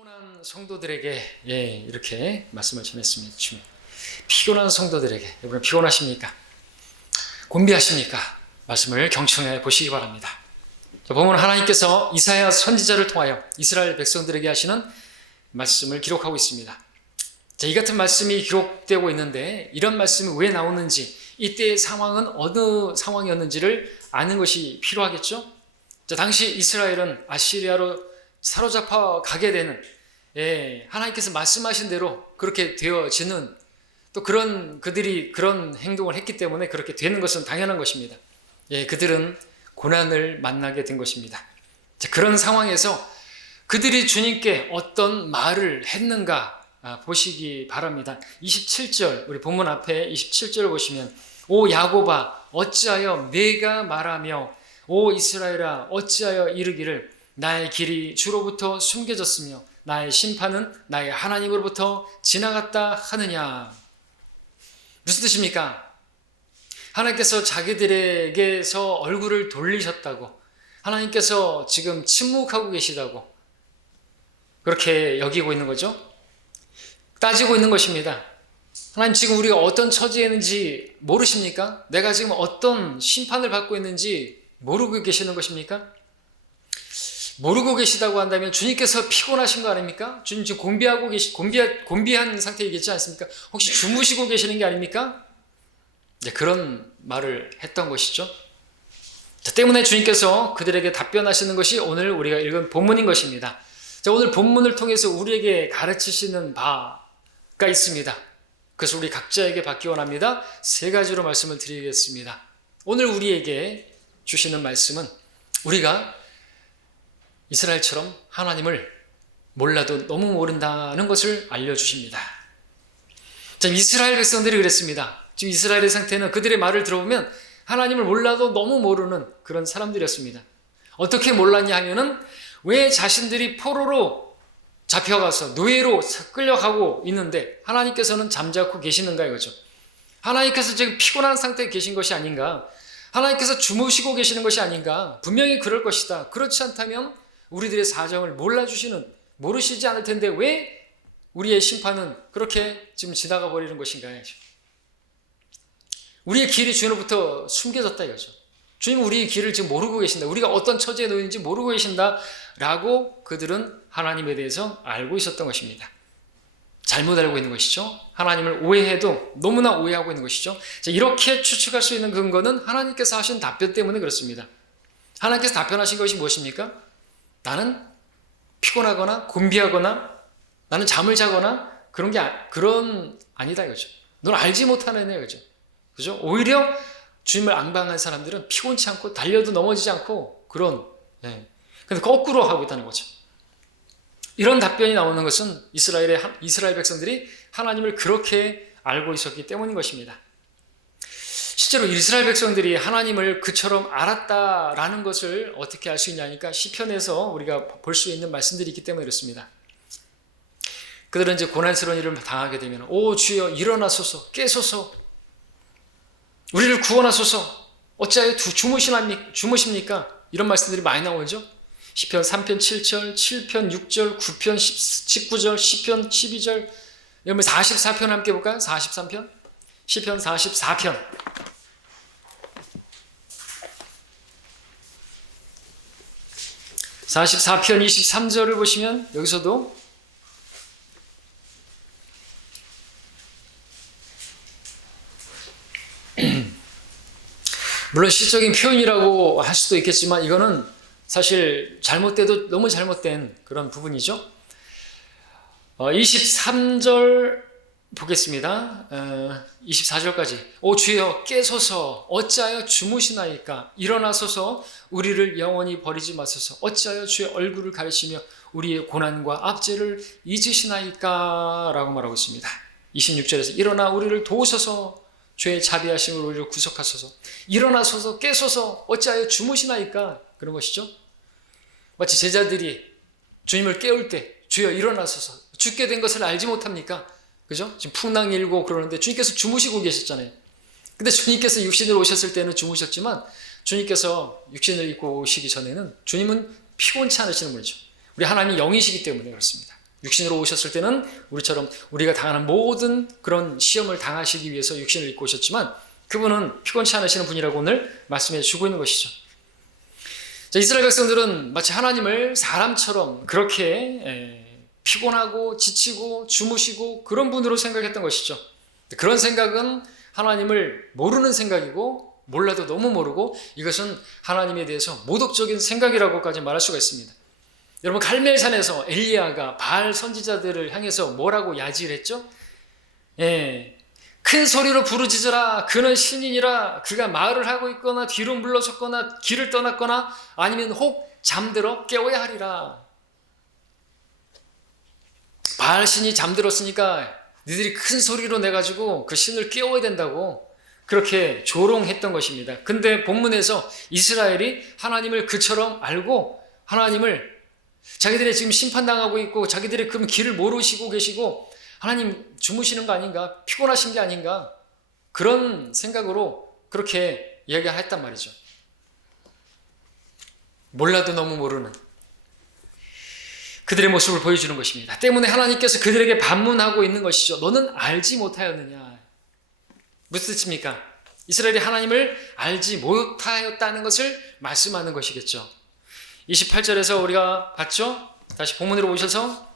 피곤한 성도들에게 이렇게 말씀을 전했습니다. 피곤한 성도들에게 여러분 피곤하십니까? 곤비하십니까? 말씀을 경청해 보시기 바랍니다. 보면 하나님께서 이사야 선지자를 통하여 이스라엘 백성들에게 하시는 말씀을 기록하고 있습니다. 이 같은 말씀이 기록되고 있는데 이런 말씀이 왜 나오는지, 이때의 상황은 어느 상황이었는지를 아는 것이 필요하겠죠? 당시 이스라엘은 아시리아로 사로잡혀 가게 되는, 하나님께서 말씀하신 대로 그렇게 되어지는, 또 그들이 그런 행동을 했기 때문에 그렇게 되는 것은 당연한 것입니다. 그들은 고난을 만나게 된 것입니다. 그런 상황에서 그들이 주님께 어떤 말을 했는가 보시기 바랍니다. 27절, 우리 본문 앞에 27절을 보시면, 오 야곱아 어찌하여 내가 말하며 오 이스라엘아 어찌하여 이르기를 나의 길이 주로부터 숨겨졌으며 나의 심판은 나의 하나님으로부터 지나갔다 하느냐. 무슨 뜻입니까? 하나님께서 자기들에게서 얼굴을 돌리셨다고, 하나님께서 지금 침묵하고 계시다고 그렇게 여기고 있는 거죠. 따지고 있는 것입니다. 하나님 지금 우리가 어떤 처지에 있는지 모르십니까? 내가 지금 어떤 심판을 받고 있는지 모르고 계시는 것입니까? 모르고 계시다고 한다면 주님께서 피곤하신 거 아닙니까? 주님 지금 곤비한 상태이겠지 않습니까? 혹시 주무시고 계시는 게 아닙니까? 그런 말을 했던 것이죠. 때문에 주님께서 그들에게 답변하시는 것이 오늘 우리가 읽은 본문인 것입니다. 오늘 본문을 통해서 우리에게 가르치시는 바가 있습니다. 그래서 우리 각자에게 받기 원합니다. 세 가지로 말씀을 드리겠습니다. 오늘 우리에게 주시는 말씀은 우리가 이스라엘처럼 하나님을 몰라도 너무 모른다는 것을 알려주십니다. 이스라엘 백성들이 그랬습니다. 지금 이스라엘의 상태는 그들의 말을 들어보면 하나님을 몰라도 너무 모르는 그런 사람들이었습니다. 어떻게 몰랐냐 하면은 왜 자신들이 포로로 잡혀가서 노예로 끌려가고 있는데 하나님께서는 잠자코 계시는가 이거죠. 하나님께서 지금 피곤한 상태에 계신 것이 아닌가, 하나님께서 주무시고 계시는 것이 아닌가, 분명히 그럴 것이다. 그렇지 않다면 우리들의 사정을 모르시지 않을 텐데 왜 우리의 심판은 그렇게 지금 지나가 버리는 것인가. 우리의 길이 주님으로부터 숨겨졌다 이거죠. 주님 우리의 길을 지금 모르고 계신다. 우리가 어떤 처지에 놓이는지 모르고 계신다 라고 그들은 하나님에 대해서 알고 있었던 것입니다. 잘못 알고 있는 것이죠. 하나님을 오해해도 너무나 오해하고 있는 것이죠. 이렇게 추측할 수 있는 근거는 하나님께서 하신 답변 때문에 그렇습니다. 하나님께서 답변하신 것이 무엇입니까? 나는 피곤하거나 곤비하거나 나는 잠을 자거나 그런 아니다 이거죠. 넌 알지 못하는 이거죠. 그죠? 오히려 주님을 앙방한 사람들은 피곤치 않고 달려도 넘어지지 않고 근데 거꾸로 하고 있다는 거죠. 이런 답변이 나오는 것은 이스라엘 백성들이 하나님을 그렇게 알고 있었기 때문인 것입니다. 실제로 이스라엘 백성들이 하나님을 그처럼 알았다라는 것을 어떻게 알 수 있냐니까 시편에서 우리가 볼 수 있는 말씀들이 있기 때문에 그렇습니다. 그들은 이제 고난스러운 일을 당하게 되면 오 주여 일어나소서 깨소서 우리를 구원하소서 어찌하여 주무십니까? 이런 말씀들이 많이 나오죠. 시편 3편 7절, 7편 6절, 9편 19절, 시편 12절, 여러분 44편 함께 볼까요? 43편, 시편 44편. 44편 23절을 보시면 여기서도 물론 시적인 표현이라고 할 수도 있겠지만 이거는 사실 잘못돼도 너무 잘못된 그런 부분이죠. 23절 보겠습니다. 24절까지 오 주여 깨소서 어찌하여 주무시나이까 일어나소서 우리를 영원히 버리지 마소서 어찌하여 주의 얼굴을 가리시며 우리의 고난과 압제를 잊으시나이까 라고 말하고 있습니다. 26절에서 일어나 우리를 도우소서 죄의 자비하심으로 우리를 구속하소서 일어나소서 깨소서 어찌하여 주무시나이까 그런 것이죠. 마치 제자들이 주님을 깨울 때 주여 일어나소서 죽게 된 것을 알지 못합니까? 그죠? 지금 풍랑이 일고 그러는데 주님께서 주무시고 계셨잖아요. 근데 주님께서 육신으로 오셨을 때는 주무셨지만 주님께서 육신을 입고 오시기 전에는 주님은 피곤치 않으시는 분이죠. 우리 하나님이 영이시기 때문에 그렇습니다. 육신으로 오셨을 때는 우리처럼 우리가 당하는 모든 그런 시험을 당하시기 위해서 육신을 입고 오셨지만 그분은 피곤치 않으시는 분이라고 오늘 말씀해 주고 있는 것이죠. 자, 이스라엘 백성들은 마치 하나님을 사람처럼 그렇게 피곤하고 지치고 주무시고 그런 분으로 생각했던 것이죠. 그런 생각은 하나님을 모르는 생각이고 몰라도 너무 모르고 이것은 하나님에 대해서 모독적인 생각이라고까지 말할 수가 있습니다. 여러분 갈멜산에서 엘리야가 바알 선지자들을 향해서 뭐라고 야지를 했죠? 큰 소리로 부르짖으라 그는 신인이라 그가 말을 하고 있거나 뒤로 물러섰거나 길을 떠났거나 아니면 혹 잠들어 깨워야 하리라. 바알 신이 잠들었으니까 니들이 큰 소리로 내가지고 그 신을 깨워야 된다고 그렇게 조롱했던 것입니다. 근데 본문에서 이스라엘이 하나님을 그처럼 알고 하나님을 자기들이 지금 심판당하고 있고 자기들이 그럼 길을 모르시고 계시고 하나님 주무시는 거 아닌가? 피곤하신 게 아닌가? 그런 생각으로 그렇게 이야기했단 말이죠. 몰라도 너무 모르는 그들의 모습을 보여주는 것입니다. 때문에 하나님께서 그들에게 반문하고 있는 것이죠. 너는 알지 못하였느냐? 무슨 뜻입니까? 이스라엘이 하나님을 알지 못하였다는 것을 말씀하는 것이겠죠. 28절에서 우리가 봤죠? 다시 본문으로 오셔서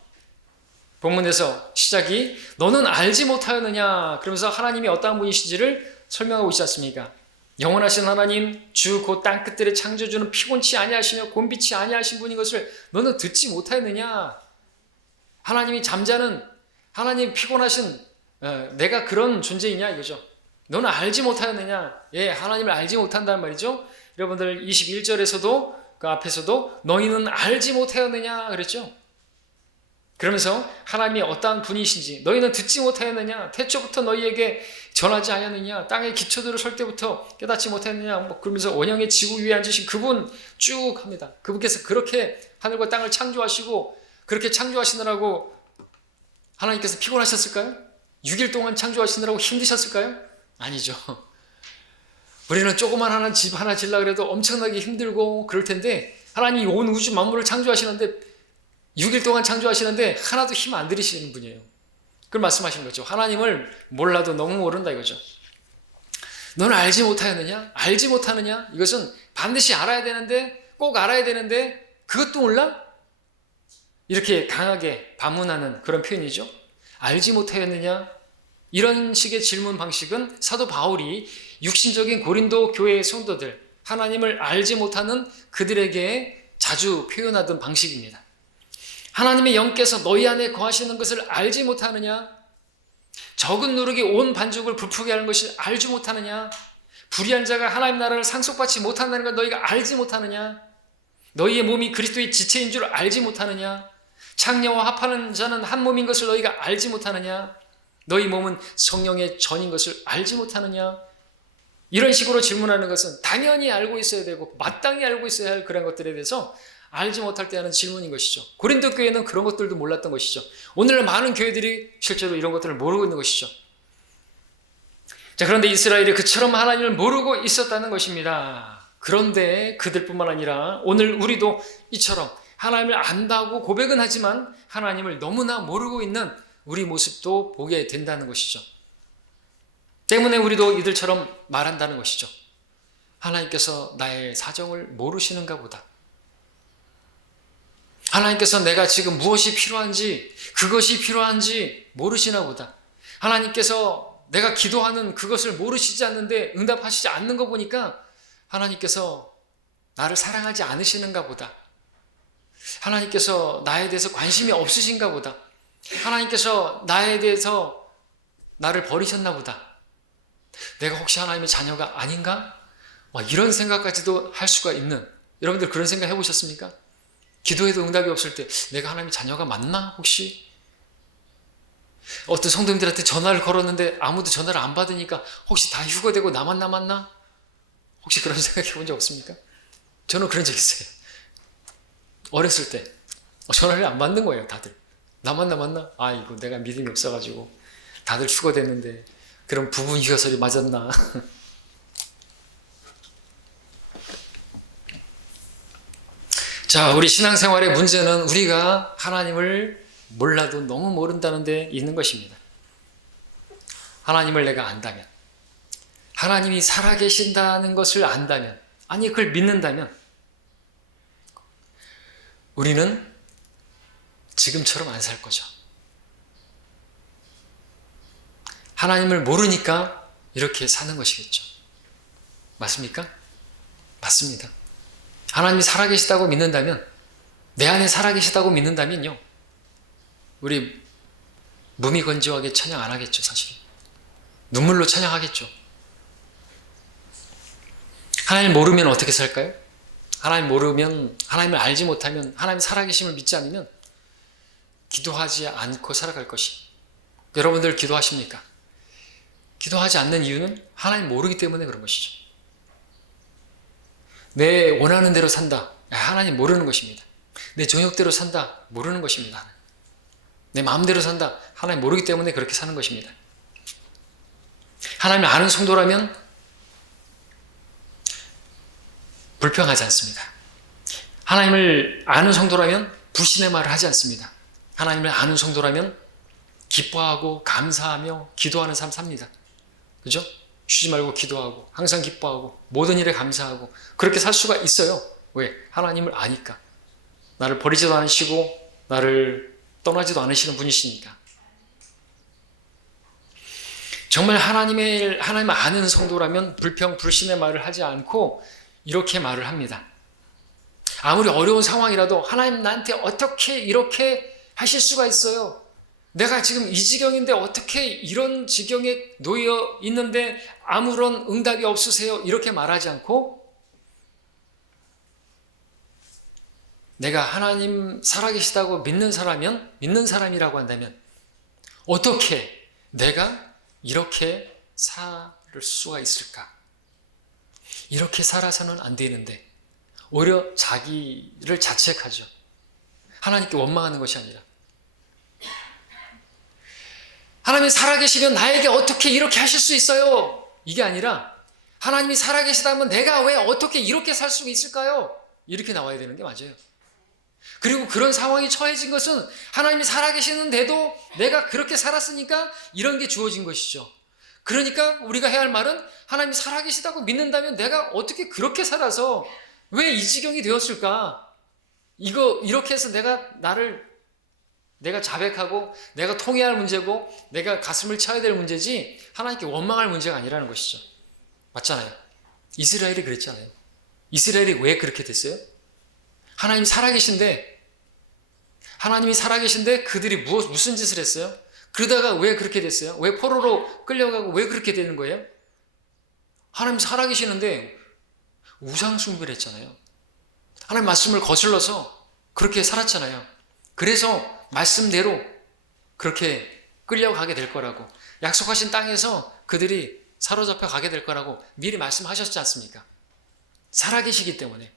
본문에서 시작이 너는 알지 못하였느냐? 그러면서 하나님이 어떠한 분이신지를 설명하고 있지 않습니까? 영원하신 하나님 주 곧 땅끝들의 창조주는 피곤치 아니하시며 곤비치 아니하신 분인 것을 너는 듣지 못하였느냐? 하나님이 잠자는 하나님 피곤하신 내가 그런 존재이냐 이거죠. 너는 알지 못하였느냐? 하나님을 알지 못한다는 말이죠. 여러분들 21절에서도 그 앞에서도 너희는 알지 못하였느냐 그랬죠. 그러면서 하나님이 어떠한 분이신지 너희는 듣지 못하였느냐? 태초부터 너희에게 전하지 않았느냐? 땅의 기초들을 설 때부터 깨닫지 못했느냐? 그러면서 원형의 지구 위에 앉으신 그분 쭉 합니다. 그분께서 그렇게 하늘과 땅을 창조하시고 그렇게 창조하시느라고 하나님께서 피곤하셨을까요? 6일 동안 창조하시느라고 힘드셨을까요? 아니죠. 우리는 조그만 하나 집 하나 지으려고 해도 엄청나게 힘들고 그럴 텐데 하나님이 온 우주 만물을 창조하시는데 6일 동안 창조하시는데 하나도 힘 안 들이시는 분이에요. 그걸 말씀하시는 거죠. 하나님을 몰라도 너무 모른다 이거죠. 너는 알지 못하였느냐? 알지 못하느냐? 이것은 반드시 알아야 되는데 꼭 알아야 되는데 그것도 몰라? 이렇게 강하게 반문하는 그런 표현이죠. 알지 못하였느냐? 이런 식의 질문 방식은 사도 바울이 육신적인 고린도 교회의 성도들 하나님을 알지 못하는 그들에게 자주 표현하던 방식입니다. 하나님의 영께서 너희 안에 거하시는 것을 알지 못하느냐? 적은 누룩이 온 반죽을 부풀게 하는 것을 알지 못하느냐? 불의한 자가 하나님 나라를 상속받지 못한다는 걸 너희가 알지 못하느냐? 너희의 몸이 그리스도의 지체인 줄 알지 못하느냐? 창녀와 합하는 자는 한 몸인 것을 너희가 알지 못하느냐? 너희 몸은 성령의 전인 것을 알지 못하느냐? 이런 식으로 질문하는 것은 당연히 알고 있어야 되고 마땅히 알고 있어야 할 그런 것들에 대해서 알지 못할 때 하는 질문인 것이죠. 고린도 교회는 그런 것들도 몰랐던 것이죠. 오늘날 많은 교회들이 실제로 이런 것들을 모르고 있는 것이죠. 자, 그런데 이스라엘이 그처럼 하나님을 모르고 있었다는 것입니다. 그런데 그들뿐만 아니라 오늘 우리도 이처럼 하나님을 안다고 고백은 하지만 하나님을 너무나 모르고 있는 우리 모습도 보게 된다는 것이죠. 때문에 우리도 이들처럼 말한다는 것이죠. 하나님께서 나의 사정을 모르시는가 보다. 하나님께서 내가 지금 무엇이 필요한지 그것이 필요한지 모르시나 보다. 하나님께서 내가 기도하는 그것을 모르시지 않는데 응답하시지 않는 거 보니까 하나님께서 나를 사랑하지 않으시는가 보다. 하나님께서 나에 대해서 관심이 없으신가 보다. 하나님께서 나에 대해서 나를 버리셨나 보다. 내가 혹시 하나님의 자녀가 아닌가? 이런 생각까지도 할 수가 있는, 여러분들 그런 생각 해보셨습니까? 기도해도 응답이 없을 때 내가 하나님의 자녀가 맞나 혹시? 어떤 성도님들한테 전화를 걸었는데 아무도 전화를 안 받으니까 혹시 다 휴거되고 나만 남았나? 혹시 그런 생각 해본 적 없습니까? 저는 그런 적 있어요. 어렸을 때 전화를 안 받는 거예요. 다들 나만 남았나? 아이고 내가 믿음이 없어가지고 다들 휴거됐는데 그럼 부분 휴거설이 맞았나? 자, 우리 신앙생활의 문제는 우리가 하나님을 몰라도 너무 모른다는 데 있는 것입니다. 하나님을 내가 안다면, 하나님이 살아계신다는 것을 안다면, 아니 그걸 믿는다면 우리는 지금처럼 안 살 거죠. 하나님을 모르니까 이렇게 사는 것이겠죠. 맞습니까? 맞습니다. 하나님이 살아계시다고 믿는다면, 내 안에 살아계시다고 믿는다면요, 우리 무미건조하게 찬양 안 하겠죠. 사실 눈물로 찬양하겠죠. 하나님 모르면 어떻게 살까요? 하나님 모르면, 하나님을 알지 못하면, 하나님 살아계심을 믿지 않으면 기도하지 않고 살아갈 것이. 여러분들 기도하십니까? 기도하지 않는 이유는 하나님 모르기 때문에 그런 것이죠. 내 원하는 대로 산다, 하나님 모르는 것입니다. 내 정욕대로 산다, 모르는 것입니다. 내 마음대로 산다, 하나님 모르기 때문에 그렇게 사는 것입니다. 하나님을 아는 성도라면 불평하지 않습니다. 하나님을 아는 성도라면 불신의 말을 하지 않습니다. 하나님을 아는 성도라면 기뻐하고 감사하며 기도하는 삶 삽니다. 그죠? 쉬지 말고 기도하고 항상 기뻐하고 모든 일에 감사하고 그렇게 살 수가 있어요. 왜? 하나님을 아니까. 나를 버리지도 않으시고 나를 떠나지도 않으시는 분이시니까. 정말 하나님을 아는 성도라면 불평, 불신의 말을 하지 않고 이렇게 말을 합니다. 아무리 어려운 상황이라도 하나님 나한테 어떻게 이렇게 하실 수가 있어요? 내가 지금 이 지경인데 어떻게 이런 지경에 놓여 있는데 아무런 응답이 없으세요? 이렇게 말하지 않고 내가 하나님 살아계시다고 믿는 사람이라고 한다면 어떻게 내가 이렇게 살 수가 있을까? 이렇게 살아서는 안 되는데 오히려 자기를 자책하죠. 하나님께 원망하는 것이 아니라 하나님이 살아계시면 나에게 어떻게 이렇게 하실 수 있어요? 이게 아니라 하나님이 살아계시다면 내가 왜 어떻게 이렇게 살 수 있을까요? 이렇게 나와야 되는 게 맞아요. 그리고 그런 상황이 처해진 것은 하나님이 살아계시는데도 내가 그렇게 살았으니까 이런 게 주어진 것이죠. 그러니까 우리가 해야 할 말은 하나님이 살아계시다고 믿는다면 내가 어떻게 그렇게 살아서 왜 이 지경이 되었을까? 이렇게 해서 내가 자백하고 내가 통해야 할 문제고 내가 가슴을 쳐야 될 문제지 하나님께 원망할 문제가 아니라는 것이죠. 맞잖아요. 이스라엘이 그랬잖아요. 이스라엘이 왜 그렇게 됐어요? 하나님이 살아계신데 그들이 무슨 짓을 했어요? 그러다가 왜 그렇게 됐어요? 왜 포로로 끌려가고 왜 그렇게 되는 거예요? 하나님 살아계시는데 우상 숭배를 했잖아요. 하나님 말씀을 거슬러서 그렇게 살았잖아요. 그래서 말씀대로 그렇게 끌려가게 될 거라고, 약속하신 땅에서 그들이 사로잡혀 가게 될 거라고 미리 말씀하셨지 않습니까? 살아계시기 때문에.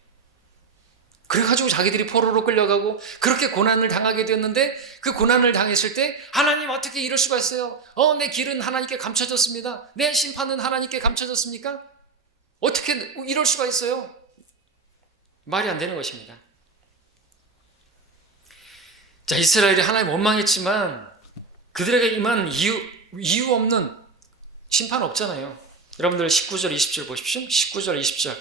그래가지고 자기들이 포로로 끌려가고 그렇게 고난을 당하게 되었는데 그 고난을 당했을 때 하나님 어떻게 이럴 수가 있어요? 내 길은 하나님께 감춰졌습니다. 내 심판은 하나님께 감춰졌습니까? 어떻게 이럴 수가 있어요? 말이 안 되는 것입니다. 자, 이스라엘이 하나님 원망했지만 그들에게 임한 이유 없는 심판 없잖아요. 여러분들 19절 20절 보십시오. 19절 20절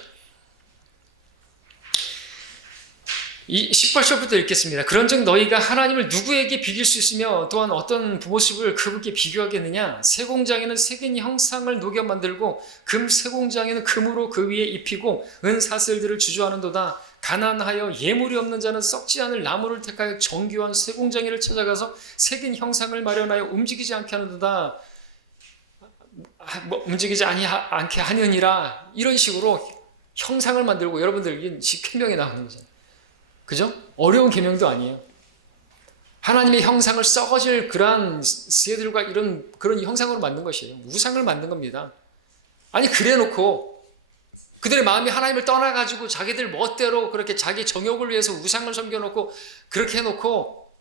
18절부터 읽겠습니다. 그런즉 너희가 하나님을 누구에게 비길 수 있으며 또한 어떤 모습을 그분께 비교하겠느냐? 쇠공장에는 새긴 형상을 녹여 만들고 금 쇠공장에는 금으로 그 위에 입히고 은 사슬들을 주저하는도다. 가난하여 예물이 없는 자는 썩지 않을 나무를 택하여 정교한 쇠공장에를 찾아가서 새긴 형상을 마련하여 움직이지 않게 하는도다. 움직이지 않게 하느니라. 이런 식으로 형상을 만들고, 여러분들 이게 십계명에 나오는 거잖아요. 그죠? 어려운 계명도 아니에요. 하나님의 형상을 썩어질 그러한 새들과 그런 형상으로 만든 것이에요. 우상을 만든 겁니다. 아니 그래 놓고 그들의 마음이 하나님을 떠나가지고 자기들 멋대로 그렇게 자기 정욕을 위해서 우상을 섬겨놓고 그렇게 해놓고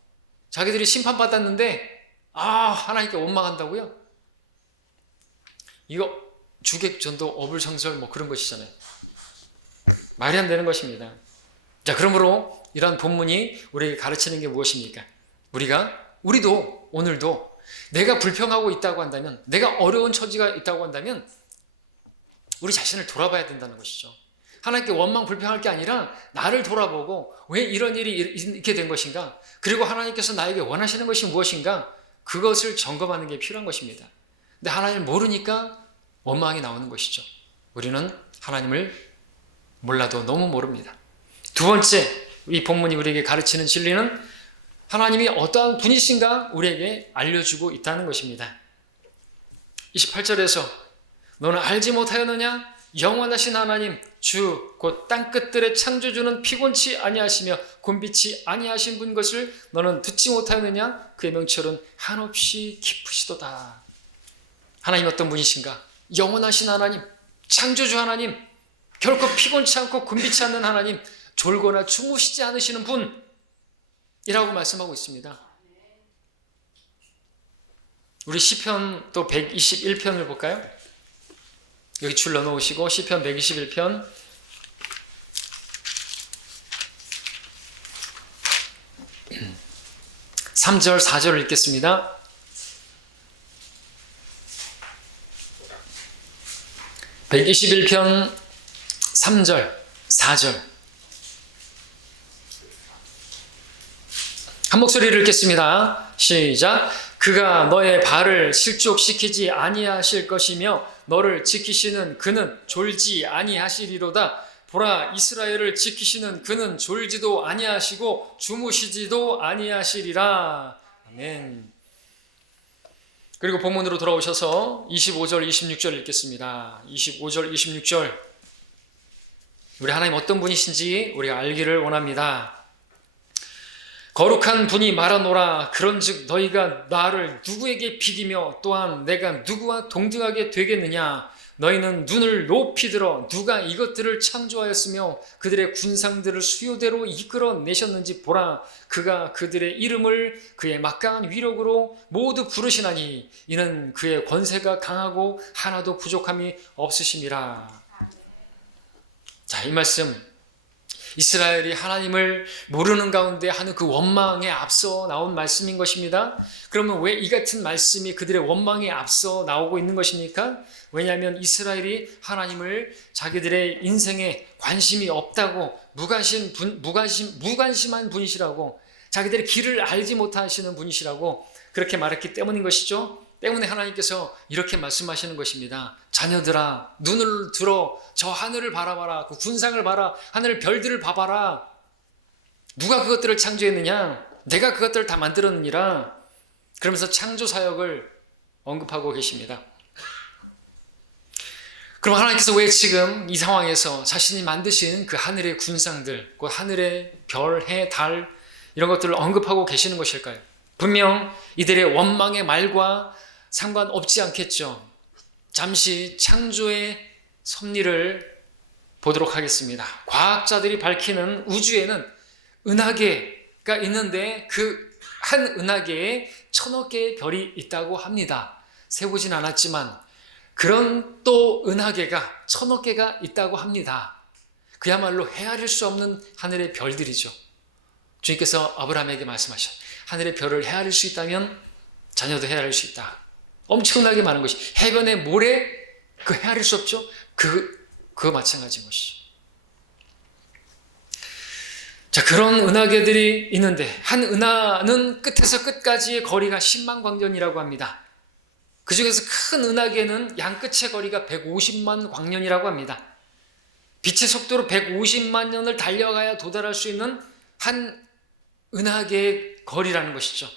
자기들이 심판받았는데 하나님께 원망한다고요? 이거 주객전도 어불성설 그런 것이잖아요. 말이 안 되는 것입니다. 자, 그러므로 이러한 본문이 우리에게 가르치는 게 무엇입니까? 우리가 우리도 오늘도 내가 불평하고 있다고 한다면, 내가 어려운 처지가 있다고 한다면 우리 자신을 돌아봐야 된다는 것이죠. 하나님께 원망 불평할 게 아니라 나를 돌아보고 왜 이런 일이 있게 된 것인가, 그리고 하나님께서 나에게 원하시는 것이 무엇인가, 그것을 점검하는 게 필요한 것입니다. 근데 하나님을 모르니까 원망이 나오는 것이죠. 우리는 하나님을 몰라도 너무 모릅니다. 두 번째, 이 본문이 우리에게 가르치는 진리는 하나님이 어떠한 분이신가 우리에게 알려주고 있다는 것입니다. 28절에서 너는 알지 못하였느냐? 영원하신 하나님 주 곧 땅끝들의 창조주는 피곤치 아니하시며 곤비치 아니하신 분 것을 너는 듣지 못하였느냐? 그의 명철은 한없이 깊으시도다. 하나님 어떤 분이신가? 영원하신 하나님, 창조주 하나님, 결코 피곤치 않고 곤비치 않는 하나님, 졸거나 주무시지 않으시는 분이라고 말씀하고 있습니다. 우리 시편 또 121편을 볼까요? 여기 줄 넣어놓으시고 시편 121편 3절 4절을 읽겠습니다. (121편) 3절 4절 한 목소리를 읽겠습니다. 시작. 그가 너의 발을 실족시키지 아니하실 것이며 너를 지키시는 그는 졸지 아니하시리로다. 보라, 이스라엘을 지키시는 그는 졸지도 아니하시고 주무시지도 아니하시리라. 아멘. 그리고 본문으로 돌아오셔서 25절 26절 읽겠습니다. 25절 26절 우리 하나님 어떤 분이신지 우리가 알기를 원합니다. 거룩한 분이 말하노라. 그런즉 너희가 나를 누구에게 비기며 또한 내가 누구와 동등하게 되겠느냐. 너희는 눈을 높이 들어 누가 이것들을 창조하였으며 그들의 군상들을 수요대로 이끌어내셨는지 보라. 그가 그들의 이름을 그의 막강한 위력으로 모두 부르시나니 이는 그의 권세가 강하고 하나도 부족함이 없으심이라. 자, 이 말씀 이스라엘이 하나님을 모르는 가운데 하는 그 원망에 앞서 나온 말씀인 것입니다. 그러면 왜 이 같은 말씀이 그들의 원망에 앞서 나오고 있는 것입니까? 왜냐하면 이스라엘이 하나님을 자기들의 인생에 관심이 없다고 무관심한 분이시라고, 자기들의 길을 알지 못하시는 분이시라고 그렇게 말했기 때문인 것이죠. 때문에 하나님께서 이렇게 말씀하시는 것입니다. 자녀들아, 눈을 들어 저 하늘을 바라봐라. 그 군상을 봐라. 하늘 별들을 봐봐라. 누가 그것들을 창조했느냐? 내가 그것들을 다 만들었느니라. 그러면서 창조 사역을 언급하고 계십니다. 그럼 하나님께서 왜 지금 이 상황에서 자신이 만드신 그 하늘의 군상들, 그 하늘의 별, 해, 달 이런 것들을 언급하고 계시는 것일까요? 분명 이들의 원망의 말과 상관없지 않겠죠. 잠시 창조의 섭리를 보도록 하겠습니다. 과학자들이 밝히는 우주에는 은하계가 있는데 그 한 은하계에 1000억 개의 별이 있다고 합니다. 세보진 않았지만 그런 또 은하계가 1000억 개가 있다고 합니다. 그야말로 헤아릴 수 없는 하늘의 별들이죠. 주님께서 아브라함에게 말씀하셨, 하늘의 별을 헤아릴 수 있다면 자녀도 헤아릴 수 있다. 엄청나게 많은 것이, 해변의 모래 그 헤아릴 수 없죠. 그거 마찬가지인 것이죠. 자, 그런 은하계들이 있는데 한 은하는 끝에서 끝까지의 거리가 10만 광년이라고 합니다. 그 중에서 큰 은하계는 양 끝의 거리가 150만 광년이라고 합니다. 빛의 속도로 150만 년을 달려가야 도달할 수 있는 한 은하계의 거리라는 것이죠.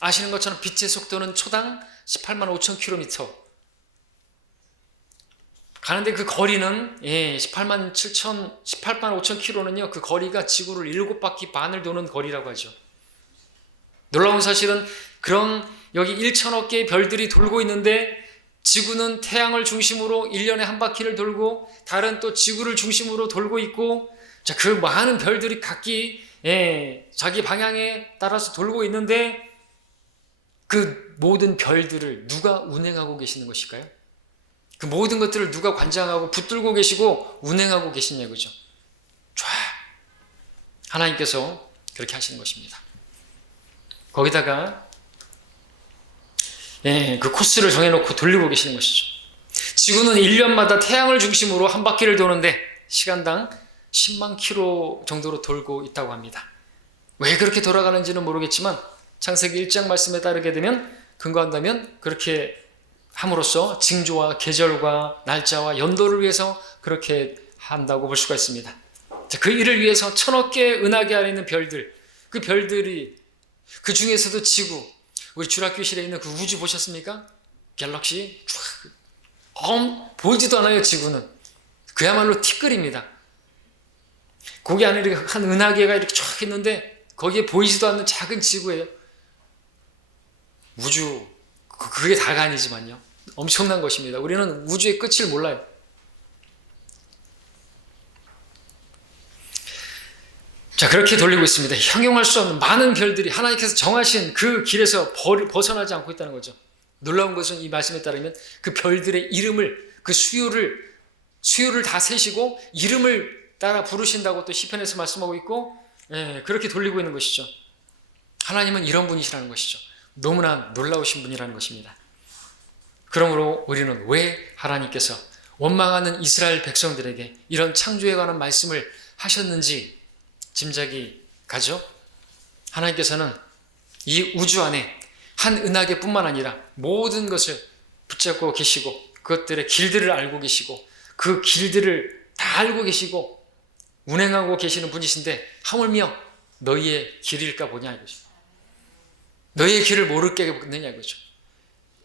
아시는 것처럼 빛의 속도는 초당 18만 5천 킬로미터. 가는데 그 거리는 18만 5천 킬로는요, 그 거리가 지구를 7바퀴 반을 도는 거리라고 하죠. 놀라운 사실은 그런 여기 1천억 개의 별들이 돌고 있는데 지구는 태양을 중심으로 1년에 한 바퀴를 돌고 달은 또 지구를 중심으로 돌고 있고, 자, 그 많은 별들이 각기 자기 방향에 따라서 돌고 있는데 그 모든 별들을 누가 운행하고 계시는 것일까요? 그 모든 것들을 누가 관장하고 붙들고 계시고 운행하고 계시냐 이거죠. 하나님께서 그렇게 하시는 것입니다. 거기다가 그 코스를 정해놓고 돌리고 계시는 것이죠. 지구는 1년마다 태양을 중심으로 한 바퀴를 도는데 시간당 10만 킬로 정도로 돌고 있다고 합니다. 왜 그렇게 돌아가는지는 모르겠지만 창세기 1장 말씀에 따르게 되면 근거한다면 그렇게 함으로써 징조와 계절과 날짜와 연도를 위해서 그렇게 한다고 볼 수가 있습니다. 그 일을 위해서 1000억 개의 은하계 안에 있는 별들, 그 별들이 그 중에서도 지구, 우리 주라교실에 있는 그 우주 보셨습니까? 갤럭시 보이지도 않아요. 지구는 그야말로 티끌입니다. 거기 안에 이렇게 한 은하계가 이렇게 쫙 있는데 거기에 보이지도 않는 작은 지구예요. 우주 그게 다가 아니지만요, 엄청난 것입니다. 우리는 우주의 끝을 몰라요. 자, 그렇게 돌리고 있습니다. 형용할 수 없는 많은 별들이 하나님께서 정하신 그 길에서 벗어나지 않고 있다는 거죠. 놀라운 것은 이 말씀에 따르면 그 별들의 이름을, 그 수요를 다 세시고 이름을 따라 부르신다고 또 시편에서 말씀하고 있고, 그렇게 돌리고 있는 것이죠. 하나님은 이런 분이시라는 것이죠. 너무나 놀라우신 분이라는 것입니다. 그러므로 우리는 왜 하나님께서 원망하는 이스라엘 백성들에게 이런 창조에 관한 말씀을 하셨는지 짐작이 가죠? 하나님께서는 이 우주 안에 한 은하계뿐만 아니라 모든 것을 붙잡고 계시고 그것들의 길들을 알고 계시고 그 길들을 다 알고 계시고 운행하고 계시는 분이신데 하물며 너희의 길일까 보냐 이거죠. 너희의 길을 모르겠느냐 이거죠.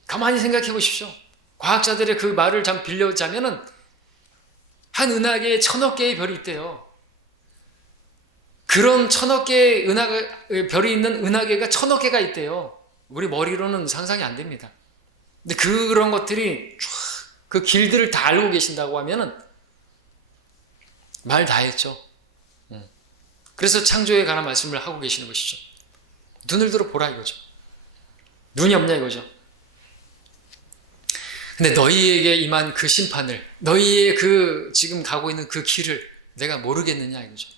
가만히 생각해 보십시오. 과학자들의 그 말을 좀 빌려자면은 한 은하계에 1000억 개의 별이 있대요. 그런 1000억 개의 별이 있는 은하계가 1000억 개가 있대요. 우리 머리로는 상상이 안 됩니다. 근데 그런 것들이 그 길들을 다 알고 계신다고 하면은 말 다 했죠. 그래서 창조에 관한 말씀을 하고 계시는 것이죠. 눈을 들어 보라 이거죠. 눈이 없냐 이거죠. 근데 너희에게 임한 그 심판을, 너희의 그 지금 가고 있는 그 길을 내가 모르겠느냐 이거죠.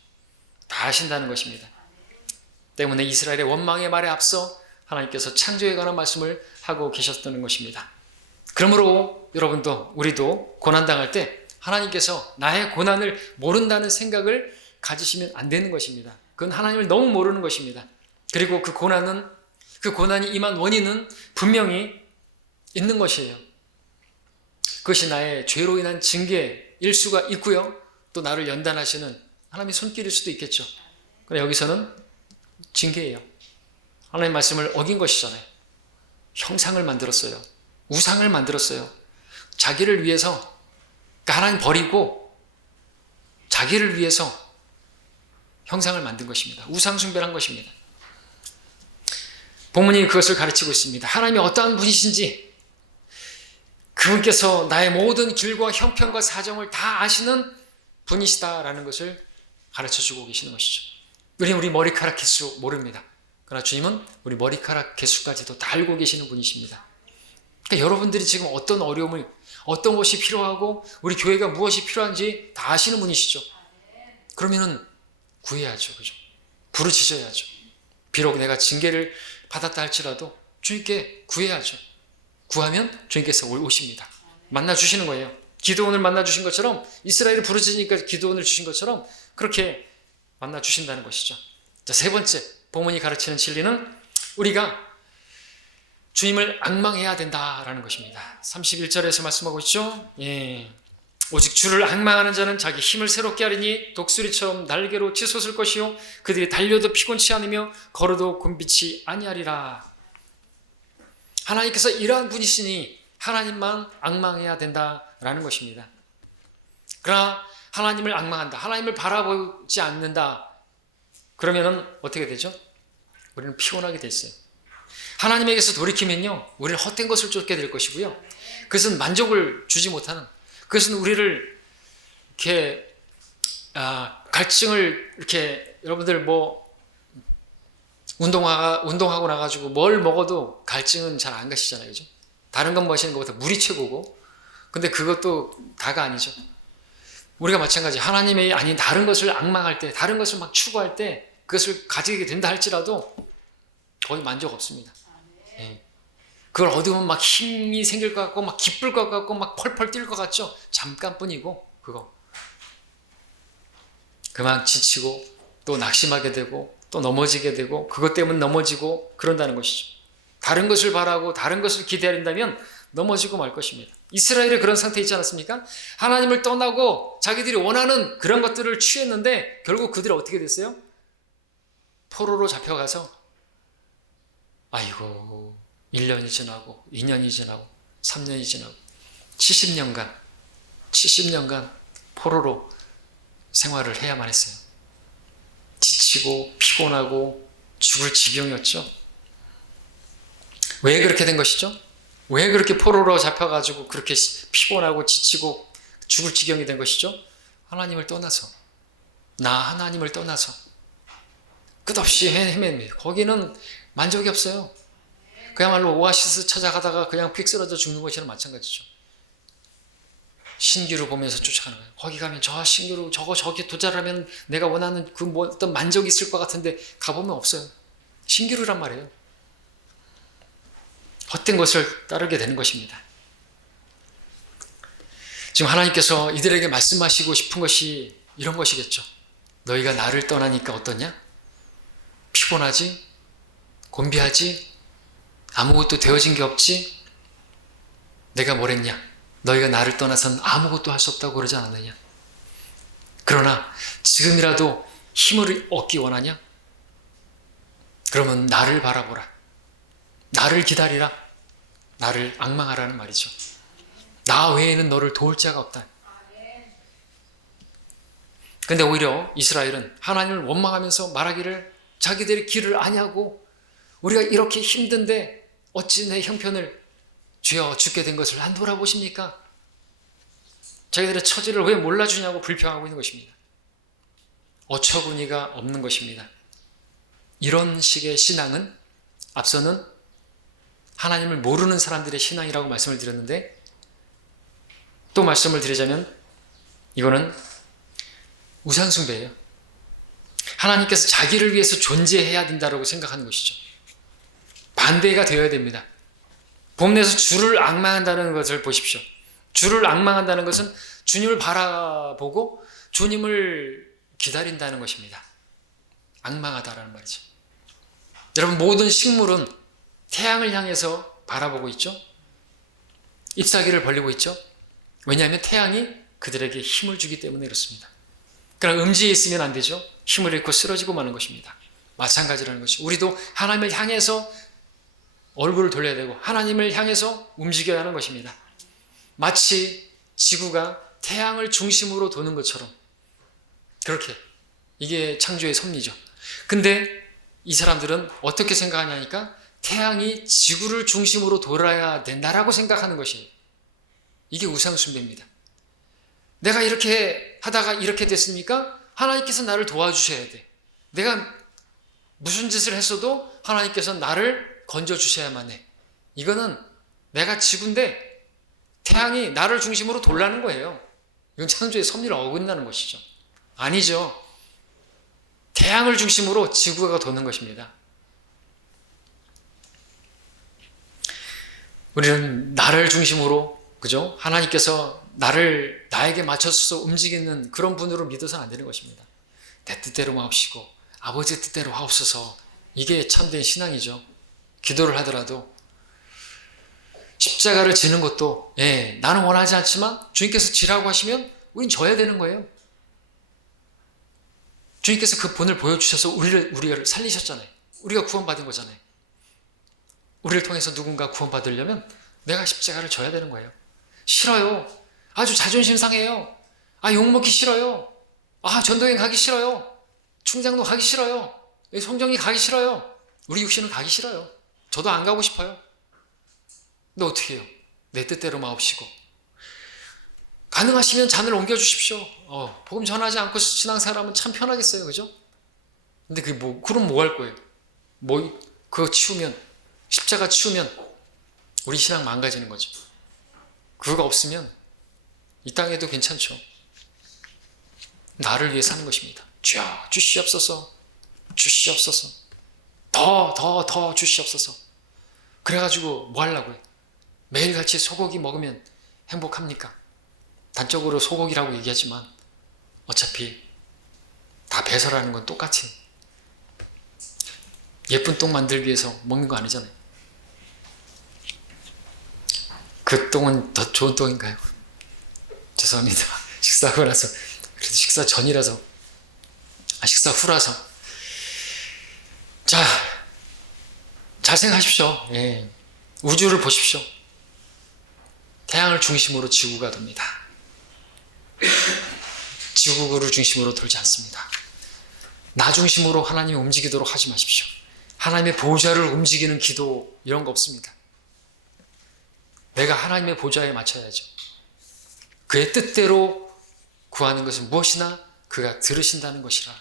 다 아신다는 것입니다. 때문에 이스라엘의 원망의 말에 앞서 하나님께서 창조에 관한 말씀을 하고 계셨다는 것입니다. 그러므로 여러분도 우리도 고난당할 때 하나님께서 나의 고난을 모른다는 생각을 가지시면 안 되는 것입니다. 그건 하나님을 너무 모르는 것입니다. 그리고 그 고난이 임한 원인은 분명히 있는 것이에요. 그것이 나의 죄로 인한 징계일 수가 있고요. 또 나를 연단하시는 하나님의 손길일 수도 있겠죠. 그러나 여기서는 징계예요. 하나님의 말씀을 어긴 것이잖아요. 형상을 만들었어요. 우상을 만들었어요. 자기를 위해서, 그러니까 하나님 버리고 자기를 위해서 형상을 만든 것입니다. 우상 숭배를 한 것입니다. 본문이 그것을 가르치고 있습니다. 하나님이 어떠한 분이신지, 그분께서 나의 모든 길과 형편과 사정을 다 아시는 분이시다라는 것을 가르쳐주고 계시는 것이죠. 우리는 우리 머리카락 개수 모릅니다. 그러나 주님은 우리 머리카락 개수까지도 다 알고 계시는 분이십니다. 그러니까 여러분들이 지금 어떤 어려움을, 어떤 것이 필요하고 우리 교회가 무엇이 필요한지 다 아시는 분이시죠. 그러면은 구해야죠. 그죠? 부르짖어야죠. 비록 내가 징계를 받았다 할지라도 주님께 구해야죠. 구하면 주님께서 오십니다. 만나주시는 거예요. 기드온을 만나주신 것처럼, 이스라엘을 부르짖으니까 기드온을 주신 것처럼 그렇게 만나주신다는 것이죠. 자, 세 번째 본문이 가르치는 진리는 우리가 주님을 앙망해야 된다라는 것입니다. 31절에서 말씀하고 있죠. 오직 주를 앙망하는 자는 자기 힘을 새롭게 하리니 독수리처럼 날개로 치솟을 것이요 그들이 달려도 피곤치 않으며 걸어도 곤비치 아니하리라. 하나님께서 이러한 분이시니 하나님만 앙망해야 된다라는 것입니다. 그러나 하나님을 앙망한다, 하나님을 바라보지 않는다, 그러면은 어떻게 되죠? 우리는 피곤하게 돼 있어요. 하나님에게서 돌이키면요, 우리는 헛된 것을 쫓게 될 것이고요, 그것은 만족을 주지 못하는, 그것은 우리를 이렇게 갈증을 이렇게, 여러분들 뭐 운동하고 나가지고 뭘 먹어도 갈증은 잘 안 가시잖아요, 그죠? 다른 것 마시는 것보다 물이 최고고, 근데 그것도 다가 아니죠. 우리가 마찬가지, 하나님이 아닌 다른 것을 앙망할 때, 다른 것을 막 추구할 때 그것을 가지게 된다 할지라도 거의 만족 없습니다. 예. 그걸 얻으면 막 힘이 생길 것 같고 막 기쁠 것 같고 막 펄펄 뛸 것 같죠? 잠깐뿐이고 그거 그만 지치고 또 낙심하게 되고 또 넘어지게 되고 그것 때문에 넘어지고 그런다는 것이죠. 다른 것을 바라고 다른 것을 기대한다면 넘어지고 말 것입니다. 이스라엘이 그런 상태에 있지 않았습니까? 하나님을 떠나고 자기들이 원하는 그런 것들을 취했는데 결국 그들이 어떻게 됐어요? 포로로 잡혀가서 아이고 1년이 지나고 2년이 지나고 3년이 지나고 70년간 포로로 생활을 해야만 했어요. 지치고 피곤하고 죽을 지경이었죠. 왜 그렇게 된 것이죠? 왜 그렇게 포로로 잡혀가지고 그렇게 피곤하고 지치고 죽을 지경이 된 것이죠? 하나님을 떠나서 하나님을 떠나서 끝없이 헤맵니다. 거기는 만족이 없어요. 그야말로 오아시스 찾아가다가 그냥 픽 쓰러져 죽는 것이랑 마찬가지죠. 신기루 보면서 쫓아가는 거예요. 거기 가면 저 신기루 저기 도달하면 내가 원하는 그 어떤 만족이 있을 것 같은데 가보면 없어요. 신기루란 말이에요. 헛된 것을 따르게 되는 것입니다. 지금 하나님께서 이들에게 말씀하시고 싶은 것이 이런 것이겠죠. 너희가 나를 떠나니까 어떠냐? 피곤하지? 곤비하지? 아무것도 되어진 게 없지? 내가 뭘 했냐? 너희가 나를 떠나서는 아무것도 할 수 없다고 그러지 않았느냐? 그러나 지금이라도 힘을 얻기 원하냐? 그러면 나를 바라보라. 나를 기다리라. 나를 앙망하라는 말이죠. 나 외에는 너를 도울 자가 없다. 근데 오히려 이스라엘은 하나님을 원망하면서 말하기를 자기들의 길을 아냐고 우리가 이렇게 힘든데 어찌 내 형편을 주여 죽게 된 것을 안 돌아보십니까? 자기들의 처지를 왜 몰라주냐고 불평하고 있는 것입니다. 어처구니가 없는 것입니다. 이런 식의 신앙은 앞서는 하나님을 모르는 사람들의 신앙이라고 말씀을 드렸는데 또 말씀을 드리자면 이거는 우상숭배예요. 하나님께서 자기를 위해서 존재해야 된다고 생각하는 것이죠. 반대가 되어야 됩니다. 본문에서 주를 앙망한다는 것을 보십시오. 주를 앙망한다는 것은 주님을 바라보고 주님을 기다린다는 것입니다. 앙망하다라는 말이죠. 여러분 모든 식물은 태양을 향해서 바라보고 있죠. 잎사귀를 벌리고 있죠. 왜냐하면 태양이 그들에게 힘을 주기 때문에 그렇습니다. 그러나 음지에 있으면 안 되죠. 힘을 잃고 쓰러지고 마는 것입니다. 마찬가지라는 것이 우리도 하나님을 향해서 얼굴을 돌려야 되고 하나님을 향해서 움직여야 하는 것입니다. 마치 지구가 태양을 중심으로 도는 것처럼 그렇게 이게 창조의 섭리죠. 근데 이 사람들은 어떻게 생각하냐니까 태양이 지구를 중심으로 돌아야 된다라고 생각하는 것이에요. 이게 우상숭배입니다. 내가 이렇게 하다가 이렇게 됐으니까 하나님께서 나를 도와주셔야 돼. 내가 무슨 짓을 했어도 하나님께서 나를 건져주셔야만 해. 이거는 내가 지구인데 태양이 나를 중심으로 돌라는 거예요. 이건 창조의 섭리를 어긋나는 것이죠. 아니죠. 태양을 중심으로 지구가 도는 것입니다. 우리는 나를 중심으로, 그죠? 하나님께서 나에게 맞춰서 움직이는 그런 분으로 믿어서는 안 되는 것입니다. 내 뜻대로 마옵시고 아버지 뜻대로 하옵소서. 이게 참된 신앙이죠. 기도를 하더라도 십자가를 지는 것도 나는 원하지 않지만 주님께서 지라고 하시면 우린 져야 되는 거예요. 주님께서 그 본을 보여주셔서 우리를 살리셨잖아요. 우리가 구원받은 거잖아요. 우리를 통해서 누군가 구원받으려면 내가 십자가를 져야 되는 거예요. 싫어요. 아주 자존심 상해요. 욕먹기 싫어요. 전도행 가기 싫어요. 충장도 가기 싫어요. 성정이 가기 싫어요. 우리 육신은 가기 싫어요. 저도 안 가고 싶어요. 근데 어떻게 해요? 내 뜻대로 마옵시고 가능하시면 잔을 옮겨주십시오. 복음 전하지 않고 신앙생활하면 참 편하겠어요. 그죠? 근데 그게 그럼 뭐 할 거예요? 그거 치우면 십자가 치우면 우리 신앙 망가지는 거죠. 그거가 없으면 이 땅에도 괜찮죠. 나를 위해 사는 것입니다. 주여 주시옵소서 주시옵소서. 더 주시옵소서. 그래가지고 뭐 하려고요? 매일같이 소고기 먹으면 행복합니까? 단적으로 소고기라고 얘기하지만 어차피 다 배설하는 건 똑같은 예쁜 똥 만들기 위해서 먹는 거 아니잖아요. 그 똥은 더 좋은 똥인가요? 죄송합니다. 식사하고 나서, 그래도 식사 전이라서, 식사 후라서. 자, 잘 생각하십시오. 예. 우주를 보십시오. 태양을 중심으로 지구가 돕니다. 지구를 중심으로 돌지 않습니다. 나 중심으로 하나님이 움직이도록 하지 마십시오. 하나님의 보좌를 움직이는 기도 이런 거 없습니다. 내가 하나님의 보좌에 맞춰야죠. 그의 뜻대로 구하는 것은 무엇이나 그가 들으신다는 것이라.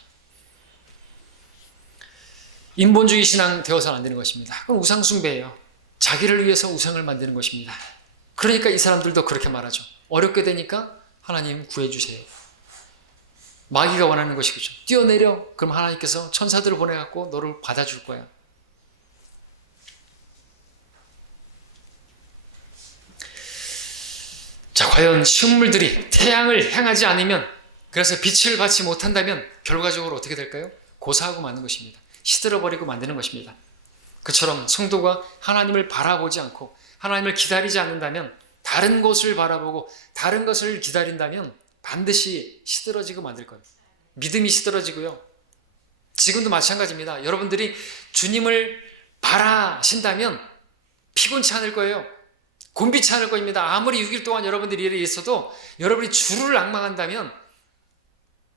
인본주의 신앙 되어서는 안 되는 것입니다. 그건 우상숭배예요. 자기를 위해서 우상을 만드는 것입니다. 그러니까 이 사람들도 그렇게 말하죠. 어렵게 되니까 하나님 구해주세요. 마귀가 원하는 것이겠죠. 뛰어내려. 그럼 하나님께서 천사들을 보내갖고 너를 받아줄 거야. 자, 과연 식물들이 태양을 향하지 않으면, 그래서 빛을 받지 못한다면 결과적으로 어떻게 될까요? 고사하고 마는 것입니다. 시들어버리고 만드는 것입니다. 그처럼 성도가 하나님을 바라보지 않고 하나님을 기다리지 않는다면, 다른 곳을 바라보고 다른 것을 기다린다면 반드시 시들어지고 만들 거예요. 믿음이 시들어지고요. 지금도 마찬가지입니다. 여러분들이 주님을 바라신다면 피곤치 않을 거예요. 곤비치 않을 겁니다. 아무리 6일 동안 여러분들이 일에 있어도 여러분이 주를 앙망한다면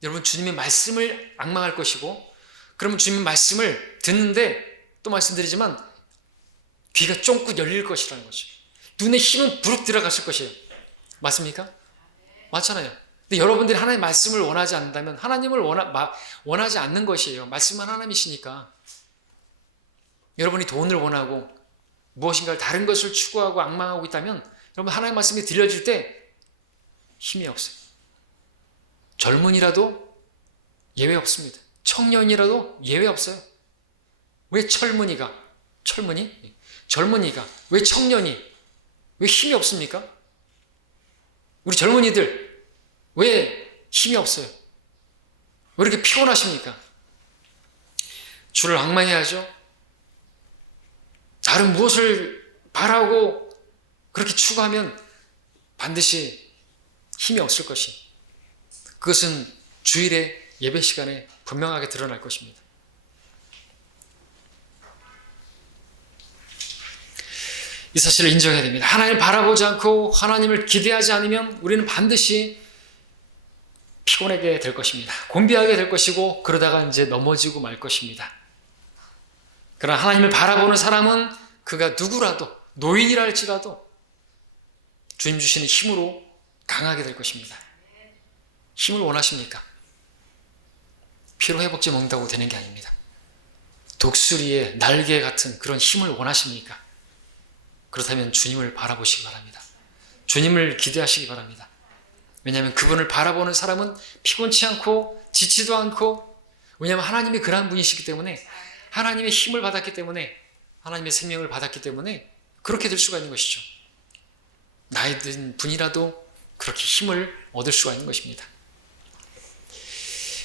여러분 주님의 말씀을 앙망할 것이고, 그러면 주님의 말씀을 듣는데, 또 말씀드리지만 귀가 쫑긋 열릴 것이라는 거죠. 눈에 힘은 부룩 들어갔을 것이에요. 맞습니까? 맞잖아요. 근데 여러분들이 하나님의 말씀을 원하지 않는다면 하나님을 원하지 않는 것이에요. 말씀만 하나님이시니까. 여러분이 돈을 원하고 무엇인가를 다른 것을 추구하고 앙망하고 있다면 여러분 하나님의 말씀이 들려질 때 힘이 없어요. 젊은이라도 예외 없습니다. 청년이라도 예외 없어요. 왜 젊은이가 왜 청년이 왜 힘이 없습니까? 우리 젊은이들 왜 힘이 없어요? 왜 이렇게 피곤하십니까? 주를 앙망해야죠. 다른 무엇을 바라고 그렇게 추구하면 반드시 힘이 없을 것이, 그것은 주일의 예배 시간에 분명하게 드러날 것입니다. 이 사실을 인정해야 됩니다. 하나님을 바라보지 않고 하나님을 기대하지 않으면 우리는 반드시 피곤하게 될 것입니다. 곤비하게 될 것이고, 그러다가 이제 넘어지고 말 것입니다. 그러나 하나님을 바라보는 사람은 그가 누구라도, 노인이라 할지라도 주님 주시는 힘으로 강하게 될 것입니다. 힘을 원하십니까? 피로회복제 먹는다고 되는 게 아닙니다. 독수리의 날개 같은 그런 힘을 원하십니까? 그렇다면 주님을 바라보시기 바랍니다. 주님을 기대하시기 바랍니다. 왜냐하면 그분을 바라보는 사람은 피곤치 않고 지치도 않고, 왜냐하면 하나님이 그러한 분이시기 때문에, 하나님의 힘을 받았기 때문에, 하나님의 생명을 받았기 때문에 그렇게 될 수가 있는 것이죠. 나이 든 분이라도 그렇게 힘을 얻을 수가 있는 것입니다.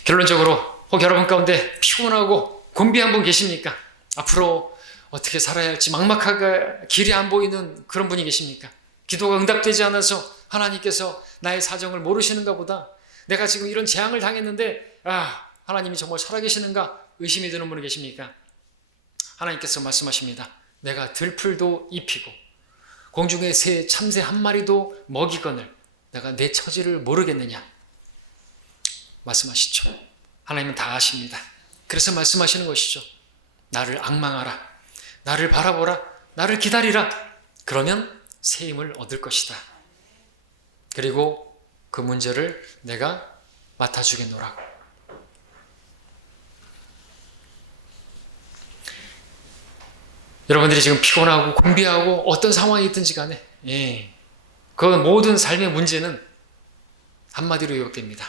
결론적으로 혹 여러분 가운데 피곤하고 곤비한 분 계십니까? 앞으로 어떻게 살아야 할지 막막하게 길이 안 보이는 그런 분이 계십니까? 기도가 응답되지 않아서 하나님께서 나의 사정을 모르시는가 보다, 내가 지금 이런 재앙을 당했는데 하나님이 정말 살아계시는가 의심이 드는 분이 계십니까? 하나님께서 말씀하십니다. 내가 들풀도 입히고 공중의 새 참새 한 마리도 먹이거늘 내가 내 처지를 모르겠느냐 말씀하시죠. 하나님은 다 아십니다. 그래서 말씀하시는 것이죠. 나를 앙망하라, 나를 바라보라, 나를 기다리라. 그러면 새 힘을 얻을 것이다. 그리고 그 문제를 내가 맡아주겠노라고. 여러분들이 지금 피곤하고 곤비하고 어떤 상황이 있든지 간에 그 모든 삶의 문제는 한마디로 요약됩니다.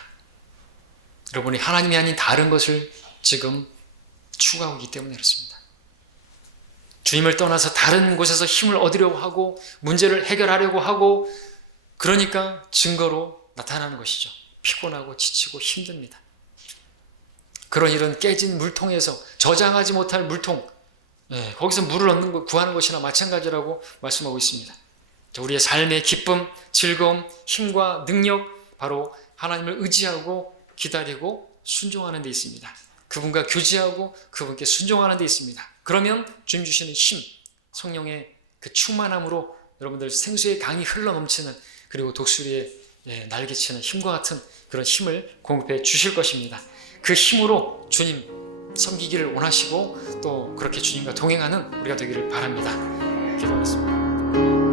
여러분이 하나님이 아닌 다른 것을 지금 추구하고 있기 때문에 그렇습니다. 주님을 떠나서 다른 곳에서 힘을 얻으려고 하고 문제를 해결하려고 하고 그러니까 증거로 나타나는 것이죠. 피곤하고 지치고 힘듭니다. 그런 이런 깨진 물통에서 저장하지 못할 물통, 거기서 물을 얻는 것, 구하는 것이나 마찬가지라고 말씀하고 있습니다. 우리의 삶의 기쁨, 즐거움, 힘과 능력, 바로 하나님을 의지하고 기다리고 순종하는 데 있습니다. 그분과 교제하고 그분께 순종하는 데 있습니다. 그러면 주님 주시는 힘, 성령의 그 충만함으로 여러분들 생수의 강이 흘러넘치는, 그리고 독수리의 날개치는 힘과 같은 그런 힘을 공급해 주실 것입니다. 그 힘으로 주님 섬기기를 원하시고 또 그렇게 주님과 동행하는 우리가 되기를 바랍니다. 기도하겠습니다.